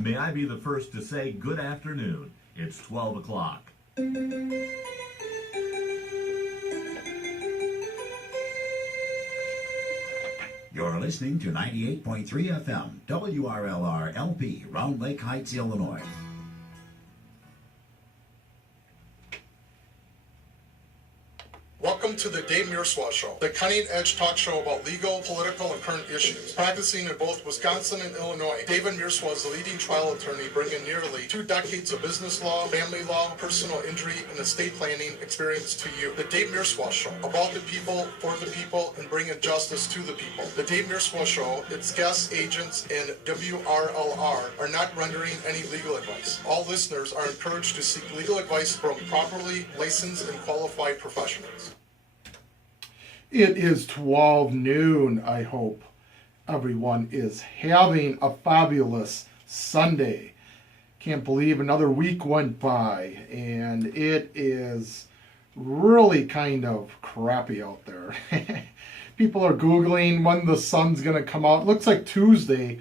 May I be the first to say good afternoon. It's 12 o'clock. You're listening to 98.3 FM, WRLR LP, Round Lake Heights, Illinois. Welcome to the Dave Mierswa Show, the cutting-edge talk show about legal, political, and current issues. Practicing in both Wisconsin and Illinois, David Mierswa is the leading trial attorney, bringing nearly 2 decades of business law, family law, personal injury, and estate planning experience to you. The Dave Mierswa Show, about the people, for the people, and bringing justice to the people. The Dave Mierswa Show, its guests, agents, and WRLR are not rendering any legal advice. All listeners are encouraged to seek legal advice from properly licensed and qualified professionals. It is 12 noon. I hope everyone is having a fabulous Sunday. Can't believe another week went by, and it is really kind of crappy out there. People are Googling when the sun's going to come out. It looks like Tuesday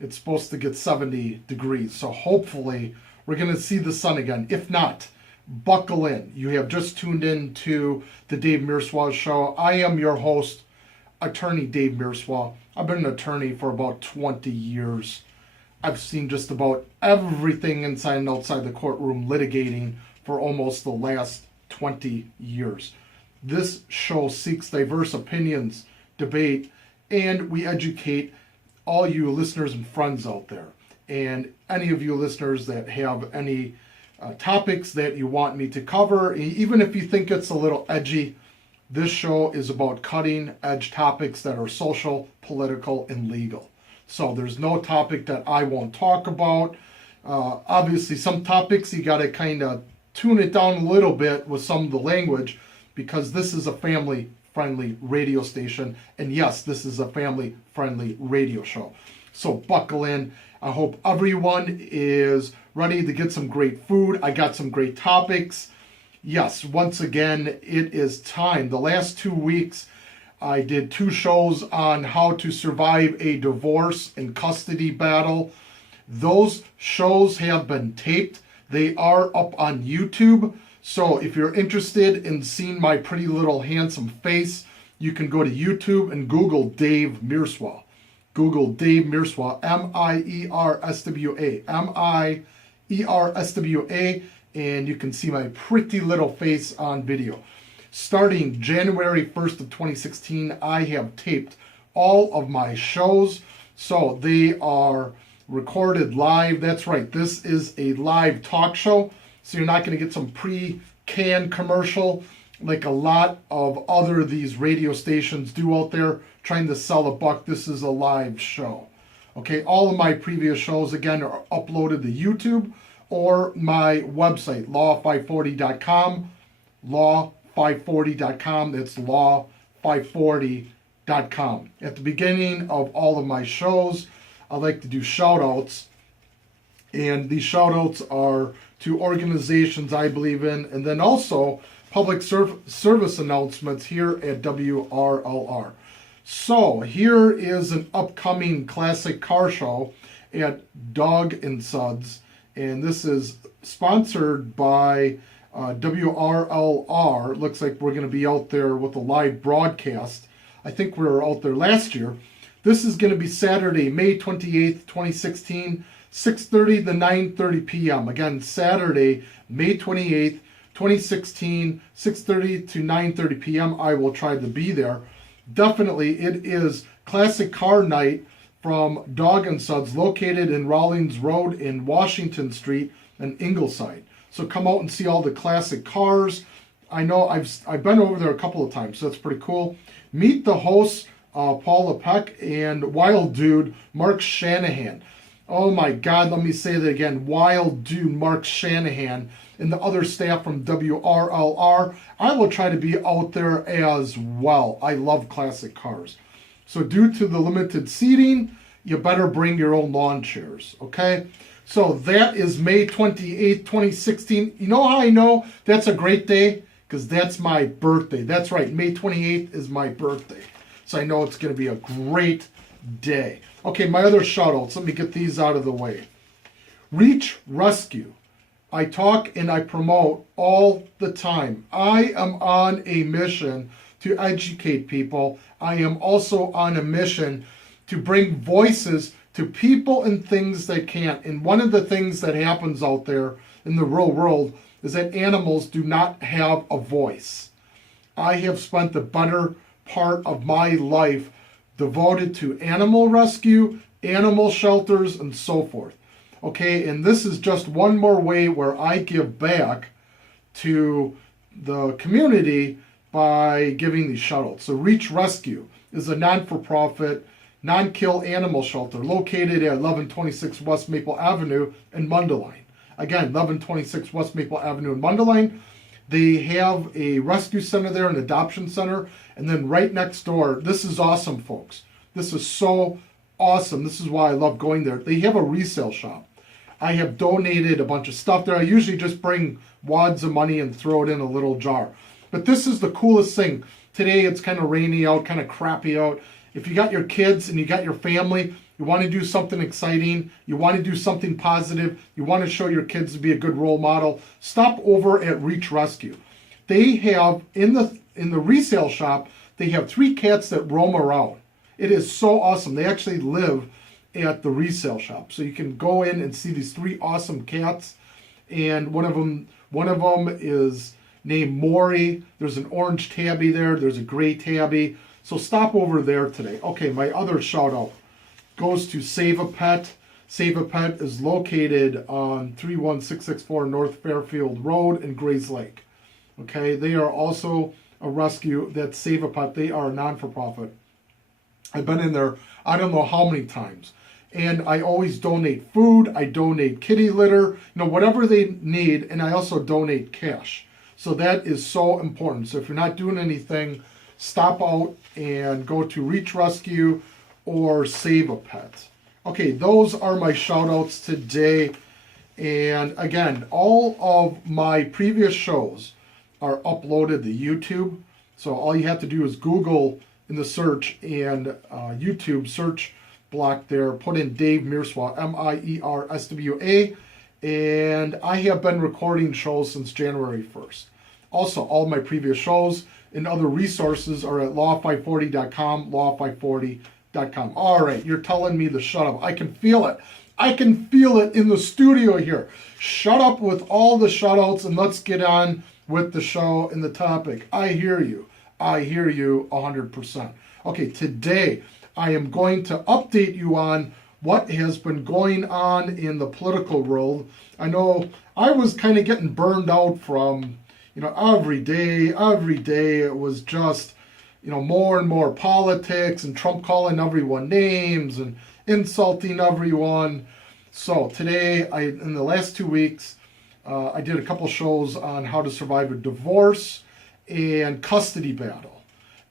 it's supposed to get 70 degrees, so hopefully we're going to see the sun again. If not, buckle in. You have just tuned in to the Dave Mierswa Show. I am your host, attorney Dave Mierswa. I've been an attorney for about 20 years. I've seen just about everything inside and outside the courtroom litigating for almost the last 20 years. This show seeks diverse opinions, debate, and we educate all you listeners and friends out there. And any of you listeners that have any topics that you want me to cover, even if you think it's a little edgy, this show is about cutting edge topics that are social, political, and legal. So there's no topic that I won't talk about. Obviously, some topics you got to kind of tune it down a little bit with some of the language, because this is a family-friendly radio station. And yes, this is a family-friendly radio show. So buckle in. I hope everyone is ready to get some great food. I got some great topics. Yes, once again, it is time. The last 2 weeks, I did 2 shows on how to survive a divorce and custody battle. Those shows have been taped. They are up on YouTube. So if you're interested in seeing my pretty little handsome face, you can go to YouTube and Google Dave Mierswa. Google Dave Mierswa, Mierswa, Mierswa, and you can see my pretty little face on video. Starting January 1st of 2016, I have taped all of my shows, so they are recorded live. That's right, this is a live talk show, so you're not going to get some pre-canned commercial like a lot of other these radio stations do out there trying to sell a buck. This is a live show. Okay, all of my previous shows, again, are uploaded to YouTube or my website, law540.com, law540.com. That's law540.com. At the beginning of all of my shows, I like to do shout-outs, and these shout-outs are to organizations I believe in, and then also public service announcements here at WRLR. So here is an upcoming classic car show at Dog and Suds, and this is sponsored by WRLR. Looks like we're going to be out there with a live broadcast. I think we were out there last year. This is going to be Saturday, May 28th, 2016, 6:30 to 9:30 p.m. Again, Saturday, May 28th, 2016, 6:30 to 9:30 p.m. I will try to be there. Definitely, it is Classic Car Night from Dog and Suds, located in Rawlings Road in Washington Street and Ingleside. So come out and see all the classic cars. I know I've been over there a couple of times, so that's pretty cool. Meet the hosts, Paul Lepek and Wild Dude Mark Shanahan. Oh my God, let me say that again. Wild Dude Mark Shanahan and the other staff from WRLR. I will try to be out there as well. I love classic cars. So due to the limited seating, you better bring your own lawn chairs, okay? So that is May 28th, 2016. You know how I know that's a great day? Because that's my birthday. That's right, May 28th is my birthday. So I know it's going to be a great day. Okay, my other shout-outs. Let me get these out of the way. Reach Rescue. I talk and I promote all the time. I am on a mission to educate people. I am also on a mission to bring voices to people and things they can't. And one of the things that happens out there in the real world is that animals do not have a voice. I have spent the better part of my life devoted to animal rescue, animal shelters, and so forth. Okay, and this is just one more way where I give back to the community by giving these shout-outs. So Reach Rescue is a non-for-profit, non-kill animal shelter located at 1126 West Maple Avenue in Mundelein. Again, 1126 West Maple Avenue in Mundelein. They have a rescue center there, an adoption center, and then right next door, this is awesome, folks. This is so awesome. This is why I love going there. They have a resale shop. I have donated a bunch of stuff there. I usually just bring wads of money and throw it in a little jar. But this is the coolest thing. Today it's kind of rainy out, kind of crappy out. If you got your kids and you got your family, you want to do something exciting, you want to do something positive, you want to show your kids to be a good role model, stop over at Reach Rescue. They have, in the resale shop, they have 3 cats that roam around. It is so awesome. They actually live at the resale shop. So you can go in and see these 3 awesome cats. And one of them is named Maury. There's an orange tabby there. There's a gray tabby. So stop over there today. Okay, my other shout out goes to Save a Pet. Save a Pet is located on 31664 North Fairfield Road in Grays Lake. Okay, they are also a rescue. That's Save a Pet. They are a non-for-profit. I've been in there I don't know how many times. And I always donate food. I donate kitty litter, whatever they need. And I also donate cash. So that is so important. So if you're not doing anything, stop out and go to Reach Rescue or Save a Pet. Okay, those are my shout outs today. And again, all of my previous shows are uploaded to YouTube. So all you have to do is Google in the search and YouTube search block there, put in Dave Mierswa, Mierswa, and I have been recording shows since January 1st. Also, all my previous shows and other resources are at law540.com, law540.com. All right, you're telling me to shut up. I can feel it. I can feel it in the studio here. Shut up with all the shout-outs and let's get on with the show and the topic. I hear you. I hear you 100%. Okay, today I am going to update you on what has been going on in the political world. I know I was kind of getting burned out from, every day it was just, more and more politics and Trump calling everyone names and insulting everyone. So today, in the last 2 weeks, I did a couple shows on how to survive a divorce and custody battle.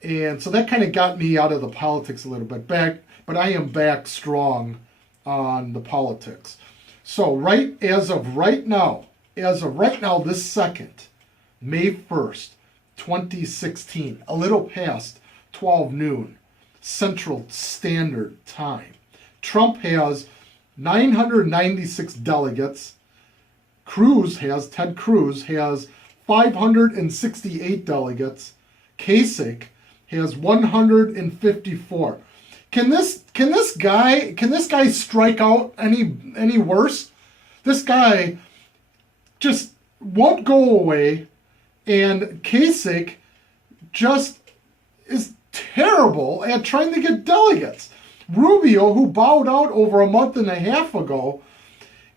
And so that kind of got me out of the politics a little bit back, but I am back strong on the politics. So as of right now, this second, May 1st, 2016, a little past 12 noon, Central Standard Time, Trump has 996 delegates. Ted Cruz has 568 delegates. Kasich has 154. Can this guy strike out any worse? This guy just won't go away, and Kasich just is terrible at trying to get delegates. Rubio, who bowed out over a month and a half ago,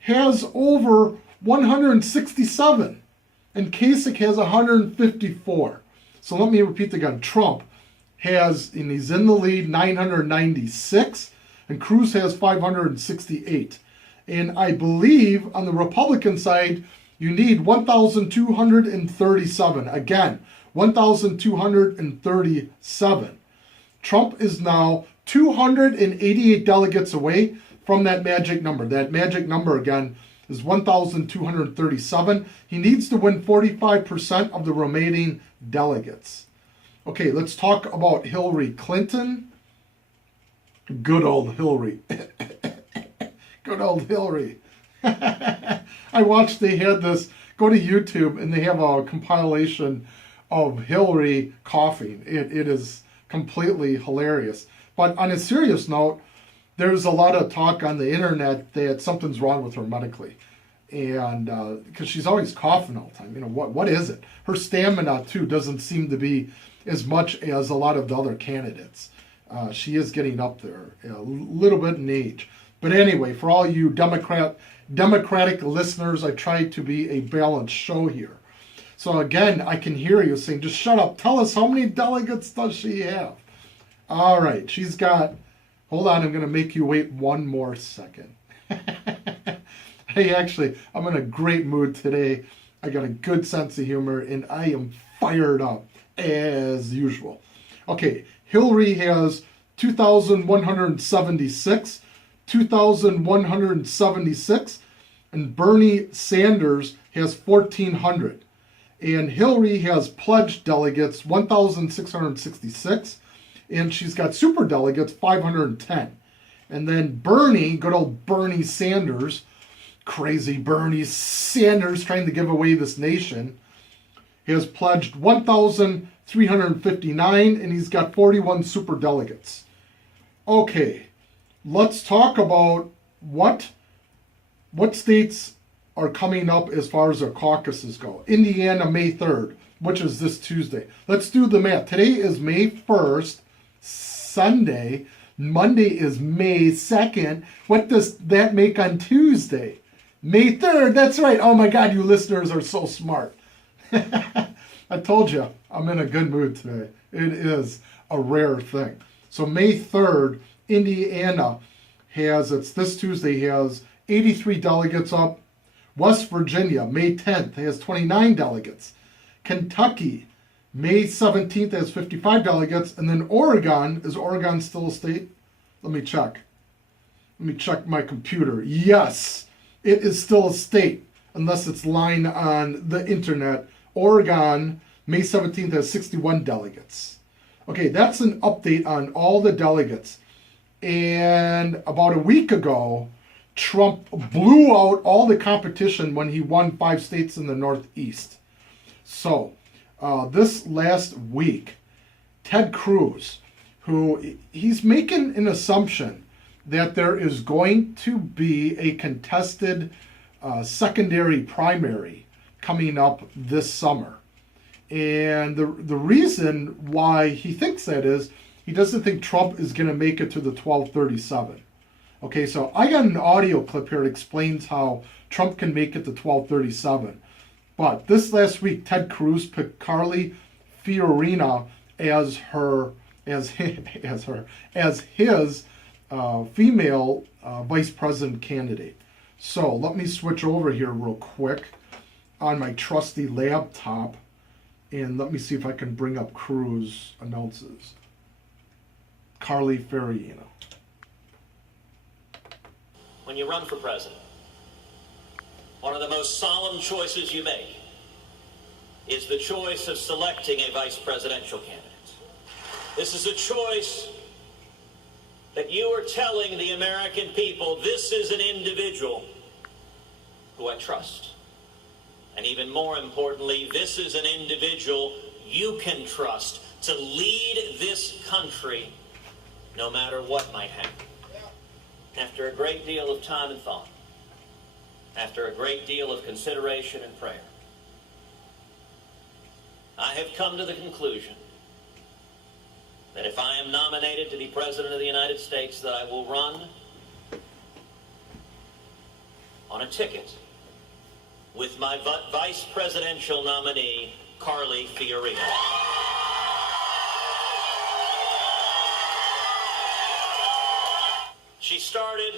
has over 167, and Kasich has 154. So let me repeat again. Trump has, and he's in the lead, 996, and Cruz has 568. And I believe on the Republican side, you need 1,237. Again, 1,237. Trump is now 288 delegates away from that magic number. That magic number, again, is 1,237. He needs to win 45% of the remaining delegates. Okay, let's talk about Hillary Clinton. Good old Hillary. Good old Hillary. I watched, they had this, go to YouTube, and they have a compilation of Hillary coughing. It is completely hilarious. But on a serious note, there's a lot of talk on the internet that something's wrong with her medically. And because she's always coughing all the time. What is it? Her stamina, too, doesn't seem to be as much as a lot of the other candidates. She is getting up there a little bit in age. But anyway, for all you Democratic listeners, I try to be a balanced show here. So again, I can hear you saying, just shut up. Tell us, how many delegates does she have? All right, she's got, hold on, I'm going to make you wait one more second. Hey, actually, I'm in a great mood today. I got a good sense of humor, and I am fired up, as usual. Okay, Hillary has 2,176, 2,176, and Bernie Sanders has 1,400. And Hillary has pledged delegates 1,666, and she's got super delegates 510. And then Bernie, good old Bernie Sanders, crazy Bernie Sanders trying to give away this nation, has pledged 1,359, and he's got 41 super delegates. Okay, let's talk about what states are coming up as far as their caucuses go. Indiana, May 3rd, which is this Tuesday. Let's do the math. Today is May 1st, Sunday. Monday is May 2nd. What does that make on Tuesday? May 3rd, that's right. Oh my God, you listeners are so smart. I told you, I'm in a good mood today. It is a rare thing. So May 3rd, Indiana has, it's this Tuesday, has 83 delegates up. West Virginia, May 10th, has 29 delegates. Kentucky, May 17th, has 55 delegates. And then Oregon, is Oregon still a state? Let me check. Let me check my computer. Yes, it is still a state, unless it's lying on the internet. Oregon, May 17th, has 61 delegates. Okay, that's an update on all the delegates. And about a week ago, Trump blew out all the competition when he won 5 states in the Northeast. So, this last week, Ted Cruz, who he's making an assumption that there is going to be a contested secondary primary coming up this summer. And the reason why he thinks that is he doesn't think Trump is going to make it to the 1237. Okay, so I got an audio clip here that explains how Trump can make it to 1237. But this last week, Ted Cruz picked Carly Fiorina as his female vice president candidate. So let me switch over here real quick on my trusty laptop, and let me see if I can bring up Cruz announces. Carly Fiorina. When you run for president, one of the most solemn choices you make is the choice of selecting a vice presidential candidate. This is a choice that you are telling the American people, this is an individual who I trust. And even more importantly, this is an individual you can trust to lead this country no matter what might happen. After a great deal of time and thought, after a great deal of consideration and prayer, I have come to the conclusion that if I am nominated to be President of the United States, that I will run on a ticket with my vice presidential nominee, Carly Fiorina. She started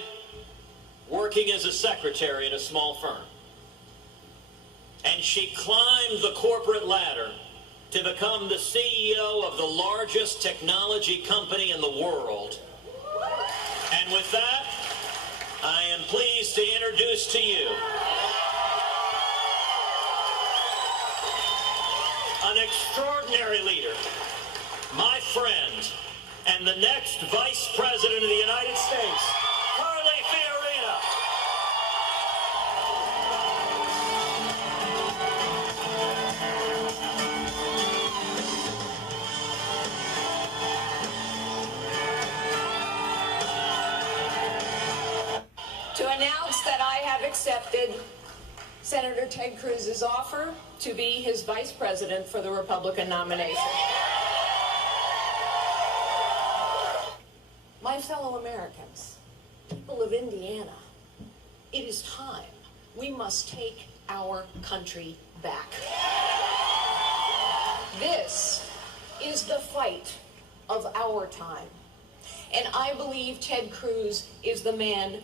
working as a secretary at a small firm, and she climbed the corporate ladder to become the CEO of the largest technology company in the world. And with that, I am pleased to introduce to you an extraordinary leader, my friend, and the next Vice President of the United States, Carly Fiorina. accepted Senator Ted Cruz's offer to be his vice president for the Republican nomination. My fellow Americans, people of Indiana, it is time. We must take our country back. This is the fight of our time. And I believe Ted Cruz is the man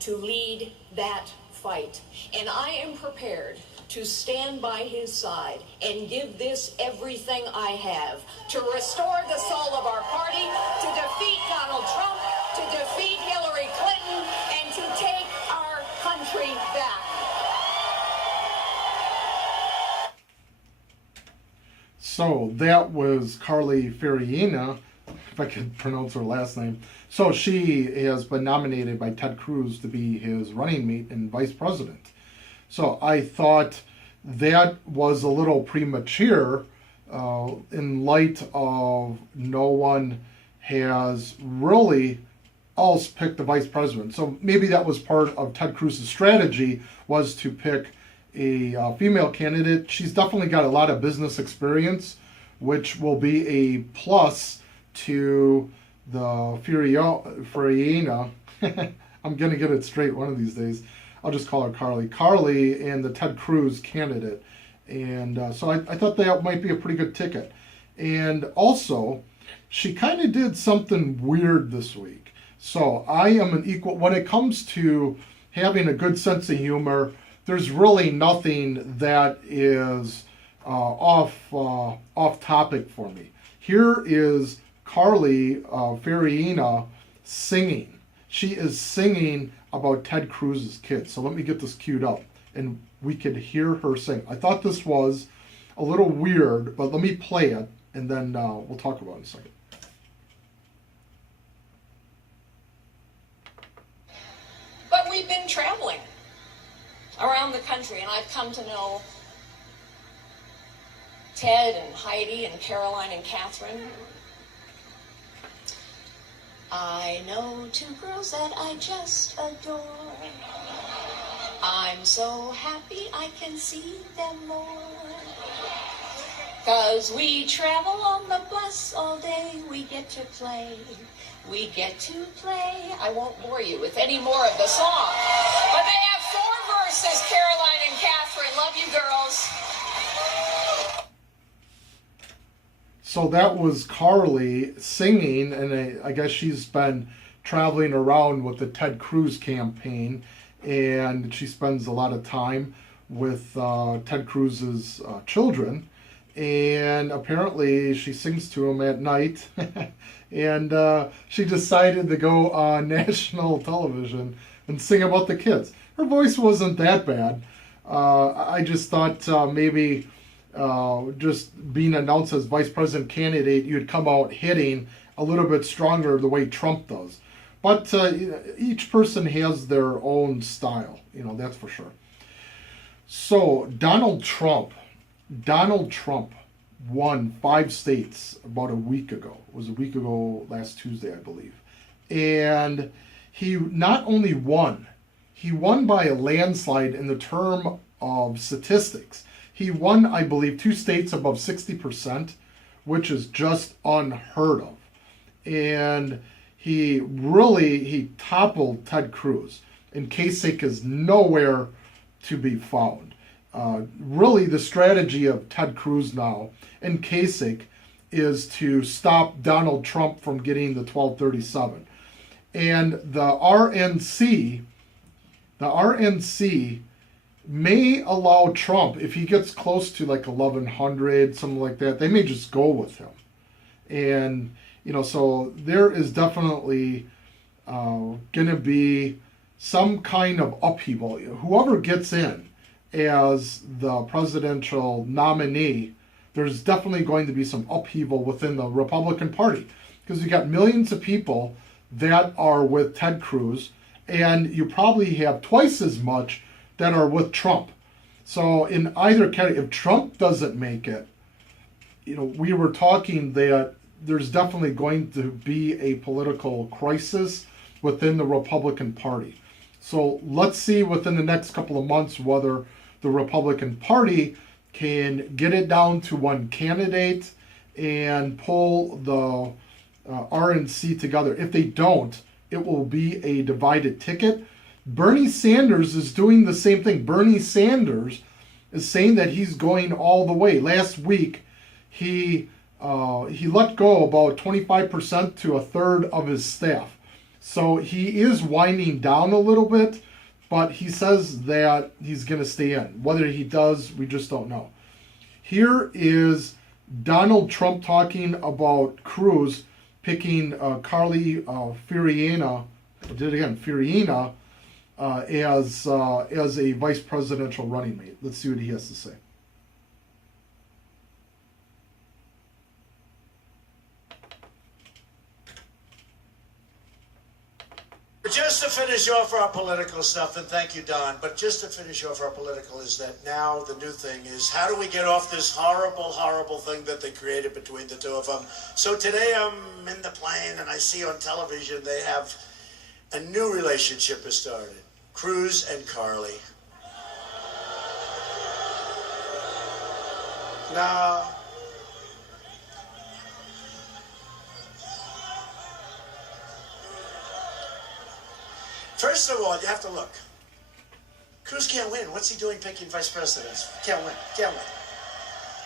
to lead that fight. And I am prepared to stand by his side and give this everything I have to restore the soul of our party, to defeat Donald Trump, to defeat Hillary Clinton, and to take our country back. So that was Carly Fiorina, if I could pronounce her last name. So she has been nominated by Ted Cruz to be his running mate and vice president. So I thought that was a little premature in light of no one has really else picked the vice president. So maybe that was part of Ted Cruz's strategy, was to pick a female candidate. She's definitely got a lot of business experience, which will be a plus to the Fiorina. I'm going to get it straight one of these days. I'll just call her Carly. Carly and the Ted Cruz candidate. And so I thought that might be a pretty good ticket. And also, she kind of did something weird this week. So I am an equal, when it comes to having a good sense of humor, there's really nothing that is off topic for me. Here is Carly Fiorina singing. She is singing about Ted Cruz's kids. So let me get this queued up and we could hear her sing. I thought this was a little weird, but let me play it and then we'll talk about it in a second. But we've been traveling around the country, and I've come to know Ted and Heidi and Caroline and Catherine. I know two girls that I just adore. I'm so happy I can see them more. 'Cause we travel on the bus all day, we get to play. We get to play. I won't bore you with any more of the song. But they have 4 verses, Caroline and Catherine. Love you, girls. So that was Carly singing, and I guess she's been traveling around with the Ted Cruz campaign, and she spends a lot of time with Ted Cruz's children, and apparently she sings to him at night, and she decided to go on national television and sing about the kids. Her voice wasn't that bad. I just thought maybe just being announced as vice president candidate, you'd come out hitting a little bit stronger the way Trump does. But each person has their own style, that's for sure. So Donald Trump won 5 states about a week ago. It was a week ago last Tuesday, I believe. And he not only won, he won by a landslide in the term of statistics. He won, I believe, 2 states above 60%, which is just unheard of. And he toppled Ted Cruz. And Kasich is nowhere to be found. Really, the strategy of Ted Cruz now and Kasich is to stop Donald Trump from getting the 1237. And the RNC may allow Trump, if he gets close to like 1100, something like that, they may just go with him. And, so there is definitely going to be some kind of upheaval. Whoever gets in as the presidential nominee, there's definitely going to be some upheaval within the Republican Party. Because you got millions of people that are with Ted Cruz, and you probably have twice as much that are with Trump. So in either category, if Trump doesn't make it, we were talking that there's definitely going to be a political crisis within the Republican Party. So let's see within the next couple of months whether the Republican Party can get it down to one candidate and pull the RNC together. If they don't, it will be a divided ticket. Bernie Sanders is doing the same thing. Bernie Sanders is saying that he's going all the way. Last week, he let go about 25% to a third of his staff. So he is winding down a little bit, but he says that he's going to stay in. Whether he does, we just don't know. Here is Donald Trump talking about Cruz picking Carly Fiorina as a vice presidential running mate. Let's see what he has to say. Just to finish off our political stuff, and thank you, Don, but just to finish off our political is that now the new thing is how do we get off this horrible, horrible thing that they created between the two of them? So today I'm in the plane and I see on television they have a new relationship has started. Cruz and Carly. Now, first of all, you have to look. Cruz can't win. What's he doing picking vice presidents? Can't win. Can't win.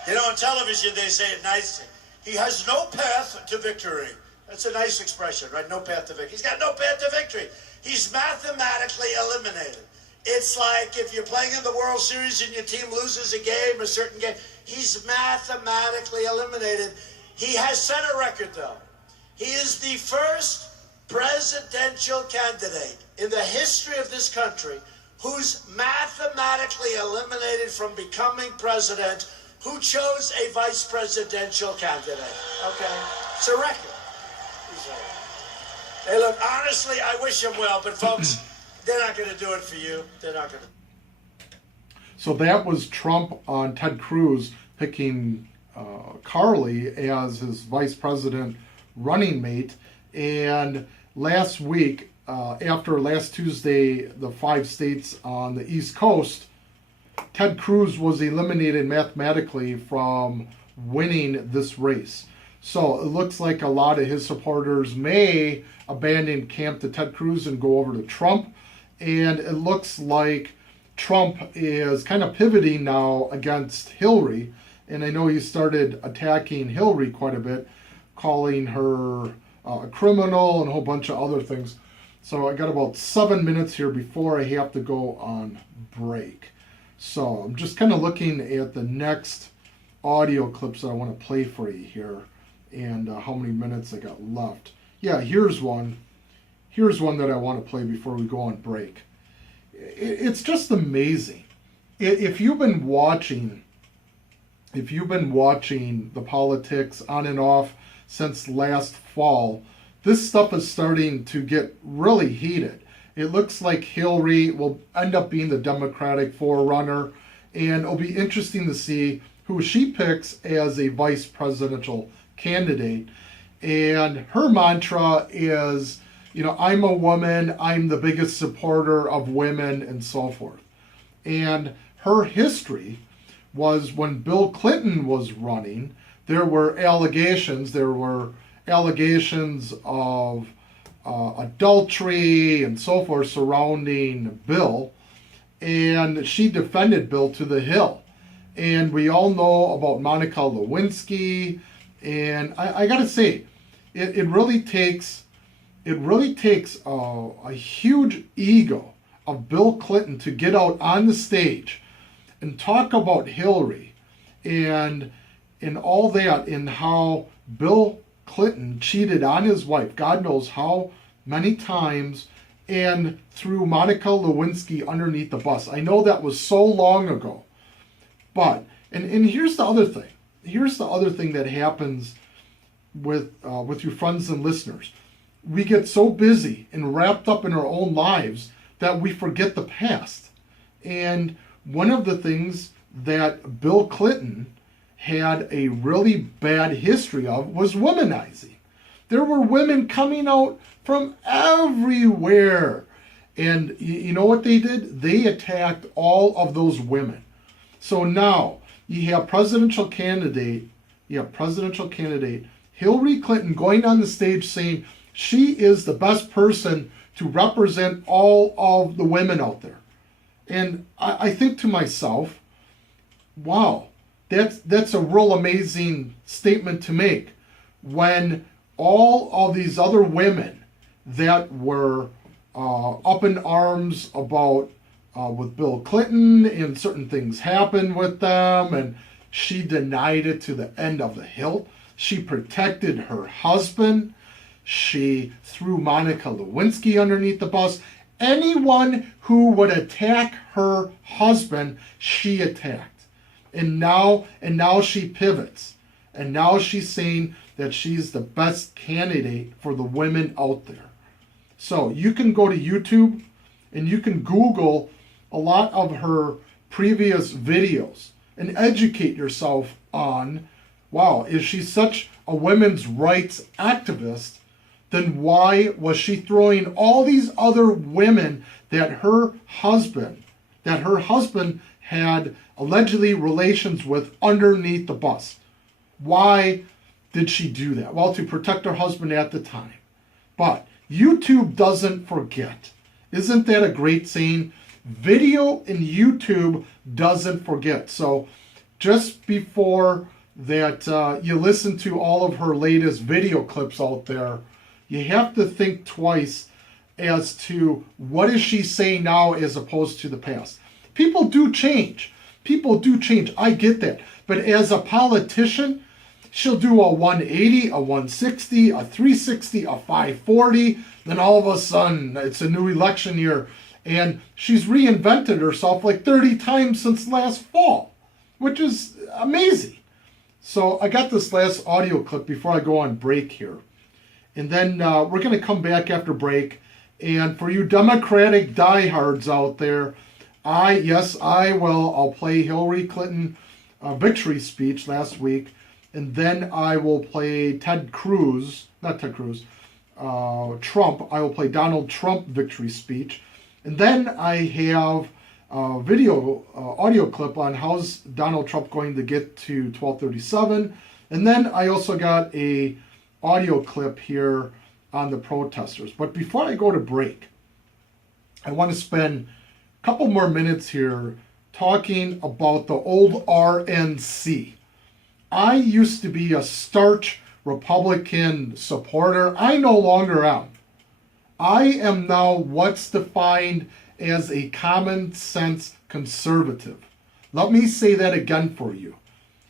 You know, on television they say it nicely. He has no path to victory. That's a nice expression, right? No path to victory. He's got no path to victory. He's mathematically eliminated. It's like if you're playing in the World Series and your team loses a game, a certain game, he's mathematically eliminated. He has set a record, though. He is the first presidential candidate in the history of this country who's mathematically eliminated from becoming president, who chose a vice presidential candidate. Okay? It's a record. Hey, look, honestly, I wish him well, but folks, they're not going to do it for you. They're not going to. So that was Trump on Ted Cruz picking Carly as his vice president running mate. And last week, after last Tuesday, the 5 states on the East Coast, Ted Cruz was eliminated mathematically from winning this race. So it looks like a lot of his supporters may abandon camp to Ted Cruz and go over to Trump. And it looks like Trump is kind of pivoting now against Hillary. And I know he started attacking Hillary quite a bit, calling her a criminal and a whole bunch of other things. So I got about 7 minutes here before I have to go on break. So I'm just kind of looking at the next audio clips that I want to play for you here and how many minutes I got left. Yeah, here's one. Here's one that I want to play before we go on break. It's just amazing. If you've been watching the politics on and off since last fall, this stuff is starting to get really heated. It looks like Hillary will end up being the Democratic forerunner, and it'll be interesting to see who she picks as a vice presidential candidate. And her mantra is, you know, I'm a woman, I'm the biggest supporter of women, and so forth. And her history was when Bill Clinton was running, there were allegations of adultery and so forth surrounding Bill, and she defended Bill to the hill. And we all know about Monica Lewinsky, and I gotta say, it really takes a huge ego of Bill Clinton to get out on the stage and talk about Hillary and all that, and how Bill Clinton cheated on his wife, God knows how many times, and threw Monica Lewinsky underneath the bus. I know that was so long ago, but and here's the other thing. Here's the other thing that happens with your friends and listeners. We get so busy and wrapped up in our own lives that we forget the past. And one of the things that Bill Clinton had a really bad history of was womanizing. There were women coming out from everywhere And you know what they did? They attacked all of those women. So now you have presidential candidate Hillary Clinton going on the stage saying she is the best person to represent all of the women out there. And I think to myself, wow, that's a real amazing statement to make when all of these other women that were up in arms about with Bill Clinton and certain things happened with them, and she denied it to the end of the hilt. She protected her husband. She threw Monica Lewinsky underneath the bus. Anyone who would attack her husband, she attacked. And now she pivots. And now she's saying that she's the best candidate for the women out there. So you can go to YouTube and you can Google a lot of her previous videos and educate yourself on, wow, is she such a women's rights activist? Then why was she throwing all these other women that her husband had allegedly relations with underneath the bus? Why did she do that? Well, to protect her husband at the time. But YouTube doesn't forget. Isn't that a great saying? Video in YouTube doesn't forget. So just before that you listen to all of her latest video clips out there, you have to think twice as to what is she saying now as opposed to the past. People do change. I get that. But as a politician, she'll do a 180, a 160, a 360, a 540. Then all of a sudden, it's a new election year. And she's reinvented herself like 30 times since last fall, which is amazing. So I got this last audio clip before I go on break here. And then we're going to come back after break. And for you Democratic diehards out there, I'll play Hillary Clinton victory speech last week. And then I will play Trump. I will play Donald Trump victory speech. And then I have a audio clip on how's Donald Trump going to get to 1237. And then I also got a audio clip here on the protesters. But before I go to break, I want to spend a couple more minutes here talking about the old RNC. I used to be a starch Republican supporter. I no longer am. I am now what's defined as a common sense conservative. Let me say that again for you.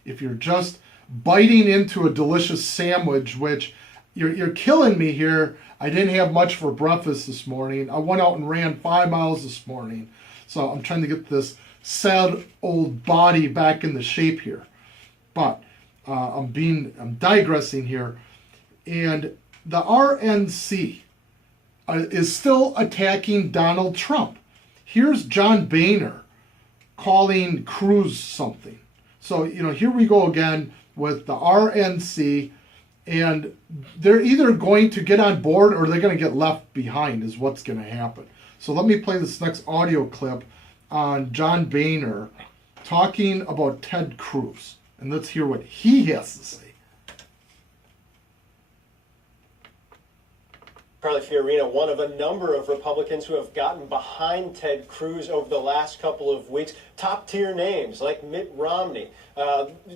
If you're just biting into a delicious sandwich, which you're killing me here. I didn't have much for breakfast this morning. I went out and ran 5 miles this morning. So I'm trying to get this sad old body back into shape here. But I'm digressing here. And the RNC is still attacking Donald Trump. Here's John Boehner calling Cruz something. So, here we go again with the RNC, and they're either going to get on board or they're going to get left behind is what's going to happen. So let me play this next audio clip on John Boehner talking about Ted Cruz, and let's hear what he has to say. Carly Fiorina, one of a number of Republicans who have gotten behind Ted Cruz over the last couple of weeks. Top-tier names like Mitt Romney,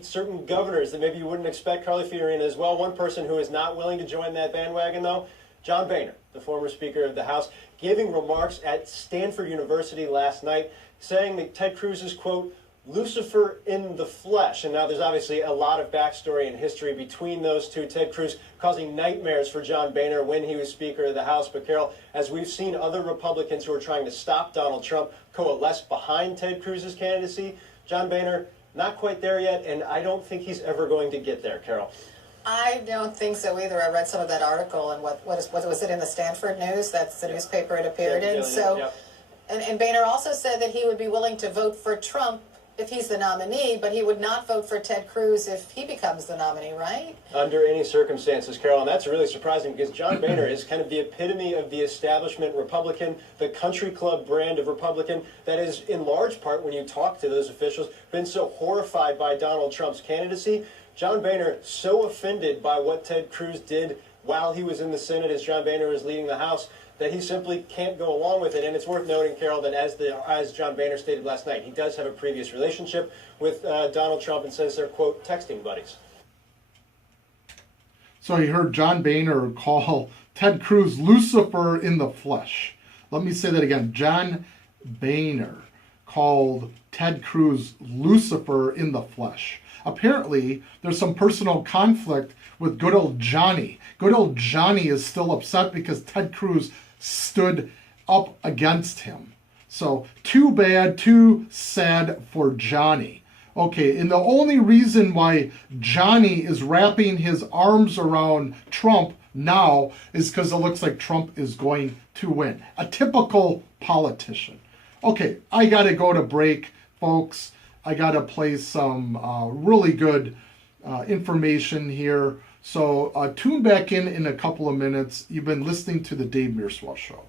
certain governors that maybe you wouldn't expect, Carly Fiorina as well. One person who is not willing to join that bandwagon, though, John Boehner, the former Speaker of the House, giving remarks at Stanford University last night, saying that Ted Cruz is, quote, Lucifer in the flesh. And now there's obviously a lot of backstory and history between those two. Ted Cruz causing nightmares for John Boehner when he was Speaker of the House. But Carol, as we've seen other Republicans who are trying to stop Donald Trump coalesce behind Ted Cruz's candidacy, John Boehner not quite there yet, and I don't think he's ever going to get there, Carol. I don't think so either. I read some of that article, and what was it in the Stanford News? That's the newspaper it appeared in. So, and Boehner also said that he would be willing to vote for Trump if he's the nominee, but he would not vote for Ted Cruz if he becomes the nominee, right? Under any circumstances, Carol, and that's really surprising because John Boehner is kind of the epitome of the establishment Republican, the country club brand of Republican that is, in large part, when you talk to those officials, been so horrified by Donald Trump's candidacy. John Boehner so offended by what Ted Cruz did while he was in the Senate as John Boehner was leading the House that he simply can't go along with it. And it's worth noting, Carol, that as John Boehner stated last night, he does have a previous relationship with Donald Trump and says they're, quote, texting buddies. So you heard John Boehner call Ted Cruz Lucifer in the flesh. Let me say that again. John Boehner called Ted Cruz Lucifer in the flesh. Apparently, there's some personal conflict with good old Johnny. Good old Johnny is still upset because Ted Cruz stood up against him. So, too bad, too sad for Johnny. Okay, and the only reason why Johnny is wrapping his arms around Trump now is because it looks like Trump is going to win. A typical politician. Okay, I got to go to break, folks. I got to play some really good information here. So tune back in a couple of minutes. You've been listening to the Dave Mierswa Show.